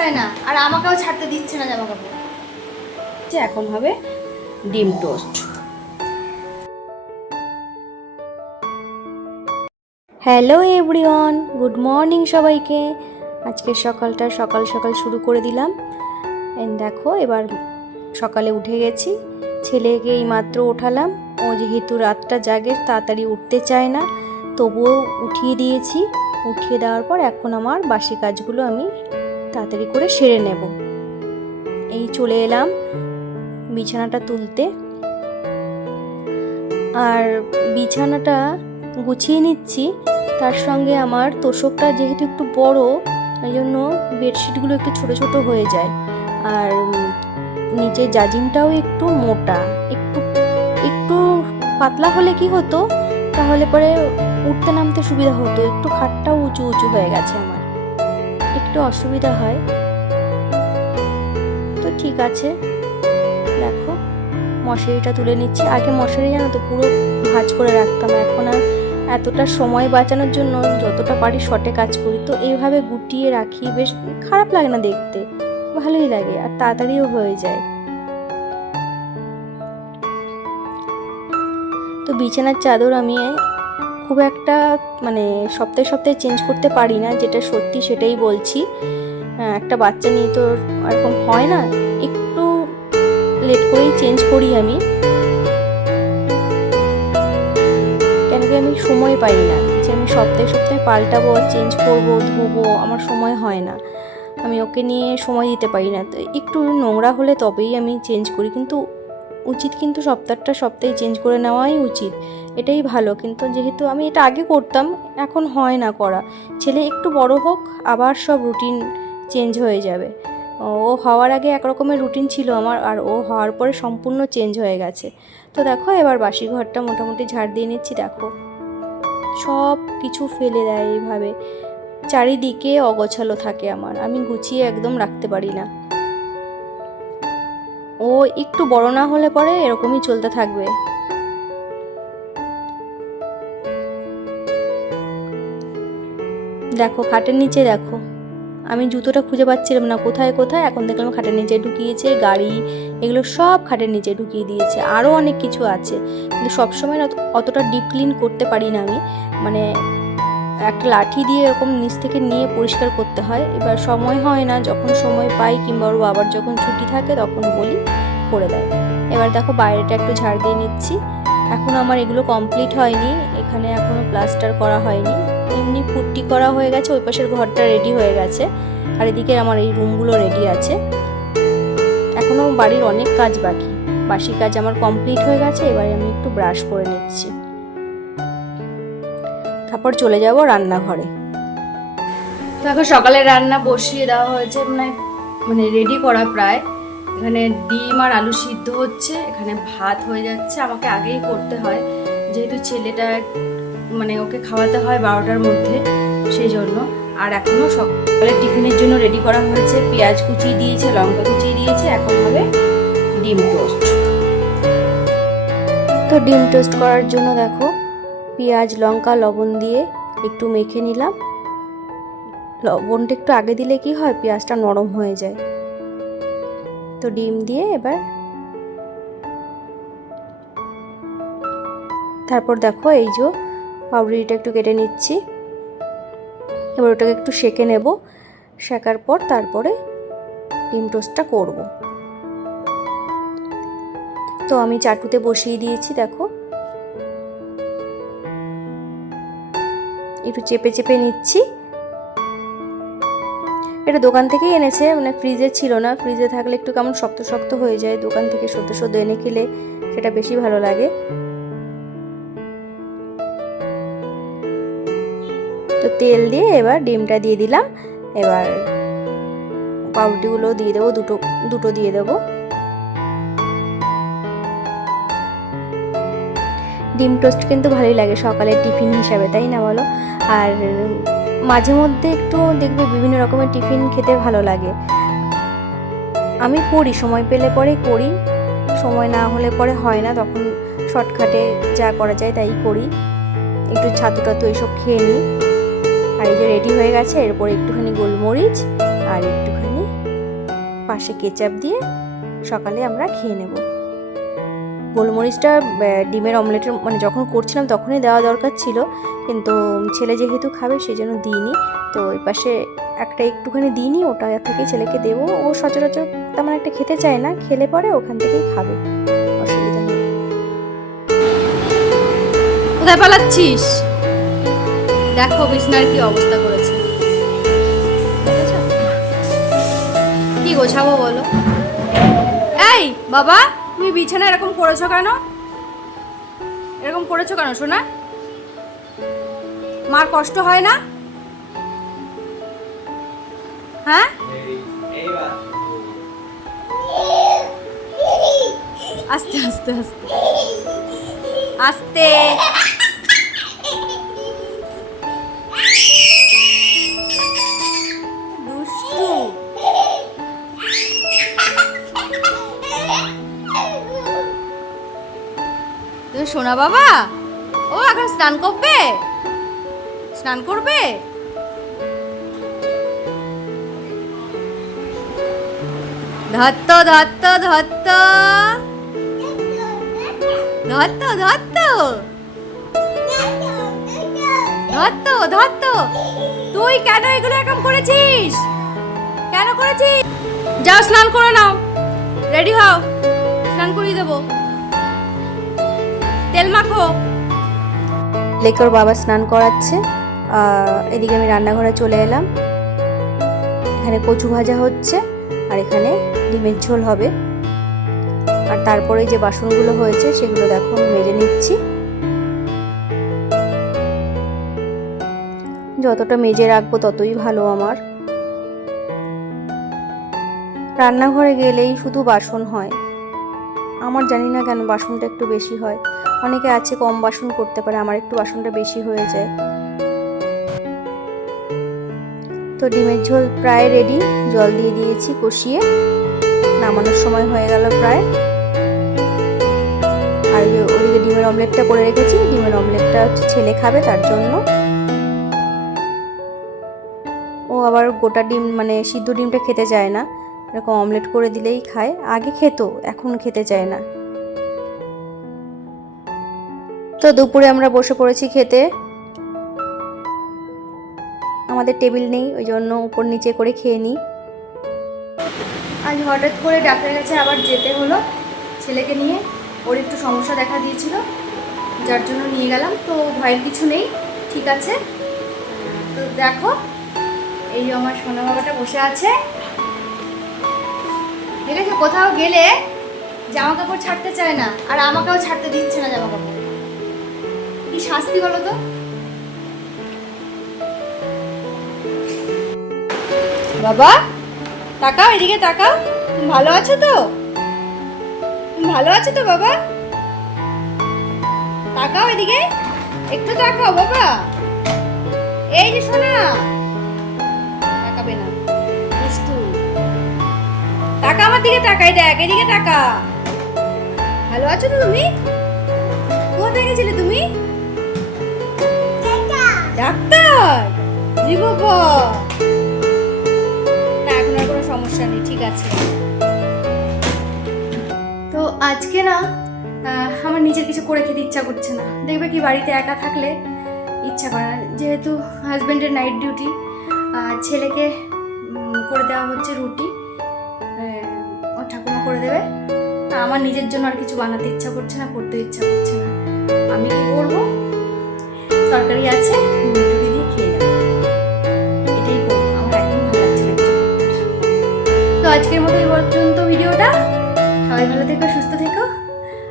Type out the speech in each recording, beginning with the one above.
চায় না, আর আমাকেও ছাড়তে দিচ্ছে না জামা কাপড়। এখন হবে ডিম toast. Hello everyone, good morning সবাইকে। আজকের সকালটা সকাল সকাল শুরু করে দিলাম। দেখো এবার সকালে উঠে গেছি, ছেলেকে এইমাত্র ওঠালাম। ও যেহেতু রাতটা জাগে, তাড়াতাড়ি উঠতে চায় না, তবুও উঠিয়ে দিয়েছি। উঠিয়ে দেওয়ার পর এখন আমার বাসি কাজগুলো আমি তাড়াতাড়ি করে সেরে নেব। এই চলে এলাম বিছানাটা তুলতে, আর বিছানাটা গুছিয়ে নিচ্ছি। তার সঙ্গে আমার তোষকটা যেহেতু একটু বড়, এই জন্য বেডশিটগুলো একটু ছোট ছোট হয়ে যায়। আর নিচে জাজিমটাও একটু মোটা, একটু একটু পাতলা হলে কি হতো, তাহলে পরে উঠতে নামতে সুবিধা হতো। একটু খাটটাও উঁচু উঁচু হয়ে গেছে, আমার একটু অসুবিধা হয়। তো ঠিক আছে, দেখো মশারিটা তুলে নিচ্ছি। আগে মশারি জানো তো পুরো ভাঁজ করে রাখতাম, এখন আর এতটা সময় বাঁচানোর জন্য যতটা পারি শর্টে কাজ করি। তো এইভাবে গুটিয়ে রাখি, বেশ খারাপ লাগে না দেখতে, ভালোই লাগে আর তাড়াতাড়িও হয়ে যায়। তো বিছানার চাদর আমি খুব একটা মানে সপ্তাহে সপ্তাহে চেঞ্জ করতে পারি না, যেটা সত্যি সেটাই বলছি। একটা বাচ্চা নিয়ে তো এরকম হয় না, একটু লেট করেই চেঞ্জ করি আমি, কেন কি আমি সময় পাই না যে আমি সপ্তাহে সপ্তাহে পাল্টাবো, চেঞ্জ করবো, ধোবো, আমার সময় হয় না। আমি ওকে নিয়ে সময় দিতে পারি না। তো একটু নোংরা হলে তবেই আমি চেঞ্জ করি, কিন্তু উচিত কিন্তু সপ্তাহে চেঞ্জ করে নেওয়াই উচিত, এটাই ভালো। কিন্তু যেহেতু আমি এটা আগে করতাম, এখন হয় না করা। ছেলে একটু বড় হোক, আবার সব রুটিন চেঞ্জ হয়ে যাবে। ও হওয়ার আগে একরকমের রুটিন ছিল আমার, আর ও হওয়ার পরে সম্পূর্ণ চেঞ্জ হয়ে গেছে। তো দেখো এবার বাসি ঘরটা মোটামুটি ঝাড় দিয়ে নিচ্ছি। দেখো সব কিছু ফেলে দেয় এইভাবে, চারিদিকে অগোছালো থাকে আমার, আমি গুছিয়ে একদম রাখতে পারি না। ও একটু বড় না হলে পরে এরকমই চলতে থাকবে। দেখো খাটের নিচে, দেখো আমি জুতোটা খুঁজে পাচ্ছিলাম না কোথায় কোথায়, এখন দেখলাম খাটের নিচে ঢুকিয়েছে, গাড়ি এগুলো সব খাটের নিচে ঢুকিয়ে দিয়েছে। আরও অনেক কিছু আছে, কিন্তু সবসময় অতটা ডিপ ক্লিন করতে পারি না আমি, মানে একটা লাঠি দিয়ে এরকম নিচ থেকে নিয়ে পরিষ্কার করতে হয়। এবার সময় হয় না, যখন সময় পাই কিংবা ওর বাবার যখন ছুটি থাকে তখন বলি, করে দেয়। এবার দেখো বাইরেটা একটু ঝাড় দিয়ে নিচ্ছি। এখনও আমার এগুলো কমপ্লিট হয়নি, এখানে এখনও প্লাস্টার করা হয়নি, এমনি পুট্টি করা হয়ে গেছে, ওই পাশের ঘরটা রেডি হয়ে গেছে, আর এদিকে আমার এই রুমগুলো রেডি আছে। এখনও বাড়ির অনেক কাজ বাকি, বাসি কাজ আমার কমপ্লিট হয়ে গেছে। এবারে আমি একটু ব্রাশ করে নিচ্ছি, তারপর চলে যাব রান্নাঘরে। তো এখন সকালে রান্না বসিয়ে দেওয়া হয়েছে, মানে রেডি করা প্রায়। এখানে ডিম আর আলু সিদ্ধ হচ্ছে, এখানে ভাত হয়ে যাচ্ছে। আমাকে আগেই করতে হয়, যেহেতু ছেলেটা মানে ওকে খাওয়াতে হয় 12টার মধ্যে, সেই জন্য। আর এখনও সকালে টিফিনের জন্য রেডি করা হয়েছে, পেঁয়াজ কুচিয়ে দিয়েছে, লঙ্কা কুচিয়ে দিয়েছে, এখন হবে ডিম টোস্ট। তো ডিম টোস্ট করার জন্য দেখো পেঁয়াজ লঙ্কা লবণ দিয়ে একটু মেখে নিলাম। লবণটা একটু আগে দিলে কি হয়, পেঁয়াজটা নরম হয়ে যায়। তো ডিম দিয়ে এবার তারপর দেখো এই যে পাউরুটিটা একটু কেটে নিচ্ছি। এবার ওটাকে একটু সেঁকে নেব, সেঁকার পর তারপরে ডিম টোস্টটা করব। তো আমি চাটুতে বসিয়ে দিয়েছি, দেখো একটু চেপে চেপে নিচ্ছি। এটা দোকান থেকেই এনেছে, মানে ফ্রিজে ছিল না, ফ্রিজে থাকলে একটু কেমন শক্ত শক্ত হয়ে যায়, দোকান থেকে সদ্য সদ্য এনে খেলে সেটা বেশি ভালো লাগে। তো তেল দিয়ে এবার ডিমটা দিয়ে দিলাম, এবার পাউরুটিগুলো দিয়ে দেবো, দুটো দিয়ে দেবো। ডিম টোস্ট কিন্তু ভালোই লাগে সকালের টিফিন হিসাবে, তাই না বলো? আর মাঝে মধ্যে একটু দেখবে বিভিন্ন রকমের টিফিন খেতে ভালো লাগে। আমি করি, সময় পেলে পরে করি, সময় না হলে পরে হয় না, তখন শর্টকাটে যা করা যায় তাই করি। একটু ছাতু টাতু এসব খেয়ে নিই। আর এই যে রেডি হয়ে গেছে, এরপর একটুখানি গোলমরিচ আর একটুখানি পাশে কেচাপ দিয়ে সকালে আমরা খেয়ে নেব। গোলমরিচটা ডিমের অমলেটের মানে যখন করছিলাম তখনই দেওয়া দরকার ছিল, কিন্তু ছেলে যেহেতু খাবে সেই জন্য দিইনি। তো ওই পাশে একটা একটুখানি দিইনি, ওটা থেকেই ছেলেকে দেবো। ও সচরাচর তেমন একটা খেতে চায় না, খেলে পরে ওখান থেকেই খাবে, অসুবিধা নেই। কোথায় পালাচ্ছিস? দেখো বিছনার কি অবস্থা করেছে। কি গোছাবো বলো? এই বাবা, তুমি বিছানা এরকম করেছো কেন? এরকম করেছো কেন সোনা? মার কষ্ট হয় না? হ্যাঁ, আস্তে আস্তে আস্তে আস্তে। দুষ্টু। তুমি সোনা বাবা, ও এখন স্নান করবে? স্নান করবে? ধত্ত ধত্ত ধত্ত ধত্ত ধত্ত ধত্ত ধত্ত। তুই কেন এগুলো এরকম করেছিস? কেন করেছিস? যাও স্নান করে নাও, রেডি হও, স্নান করিয়ে দেবো। তেল মাখো। লেকর বাবা স্নান করাচ্ছে, এদিকে আমি রান্নাঘরে চলে এলাম। এখানে কচু ভাজা হচ্ছে আর এখানে ডিমের ঝোল হবে। আর তারপরে যে বাসনগুলো হয়েছে সেগুলো দেখো আমি মেজে নিচ্ছি। যতটা মেজে রাখবো ততই ভালো আমার। রান্নাঘরে গেলেই শুধু বাসন হয়, আমার জানি না কেন বাসনটা একটু বেশি হয়। অনেকে আছে কম বাসন করতে পারে, আমার একটু বাসনটা বেশি হয়ে যায়। তো ডিমের ঝোল প্রায় রেডি, জল দিয়ে দিয়েছি কষিয়ে, নামানোর সময় হয়ে গেল প্রায়। আর ওদিকে ডিমের অমলেটটা করে রেখেছি, ডিমের অমলেটটা ছেলে খাবে তার জন্য। ও আবার গোটা ডিম মানে সিদ্ধ ডিমটা খেতে চায় না, এরকম অমলেট করে দিলেই খায়। আগে খেত, এখন খেতে চায় না। তো দুপুরে আমরা বসে পড়েছি খেতে। আমাদের টেবিল নেই, ওই জন্য উপর নিচে করে খেয়ে নিই। আজ হঠাৎ করে ডাক্তারের কাছে আবার যেতে হলো ছেলেকে নিয়ে। ওর একটু সমস্যা দেখা দিয়েছিল, যার জন্য নিয়ে গেলাম। তো ভয়ের কিছু নেই, ঠিক আছে। তো দেখো, এই আমার সোনা বাবাটা বসে আছে, ঠিক আছে। কোথাও গেলে জামা কাপড় ছাড়তে চায় না, আর আমাকেও ছাড়তে দিচ্ছে না জামা কাপড়। কি শাস্তি বলো তো? বাবা তাকাও, এদিকে তাকাও। তুমি ভালো আছো তো? তুমি ভালো আছো তো বাবা? তাকাও এদিকে, একটু তাকাও বাবা। এই যে সোনা, তাকাবে না, দুষ্টু। তাকা আমার দিকে, তাকাই দেখ, এদিকে তাকা। ভালো আছো তো তুমি? কোথায় গেছিলে তুমি? ডাক্তার? জি বাবা। না এখন আর কোনো সমস্যা নেই, ঠিক আছে। তো আজকে না আমার নিজের কিছু করে খেতে ইচ্ছা করছে না। দেখবে কি বাড়িতে একা থাকলে ইচ্ছা করে না, যেহেতু হাজব্যান্ডের নাইট ডিউটি, ছেলেকে করে দেওয়া হচ্ছে রুটি, ও ঠাকুমা করে দেবে। আমার নিজের জন্য আর কিছু বানাতে ইচ্ছা করছে না, করতে ইচ্ছা করছে না। আমি কি করব? তরকারি আছে, রুটি দিয়ে খেয়ে নেব, এটাই করবো। আমার একদম ভালো লাগছে না কিছু করতে। তো আজকের মতো এই পর্যন্ত ভিডিওটা। সবাই ভালো থেকো, সুস্থ থেকো,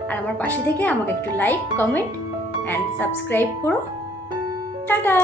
আর আমার পাশে থেকে আমাকে একটু লাইক, কমেন্ট অ্যান্ড সাবস্ক্রাইব করো। টাটা।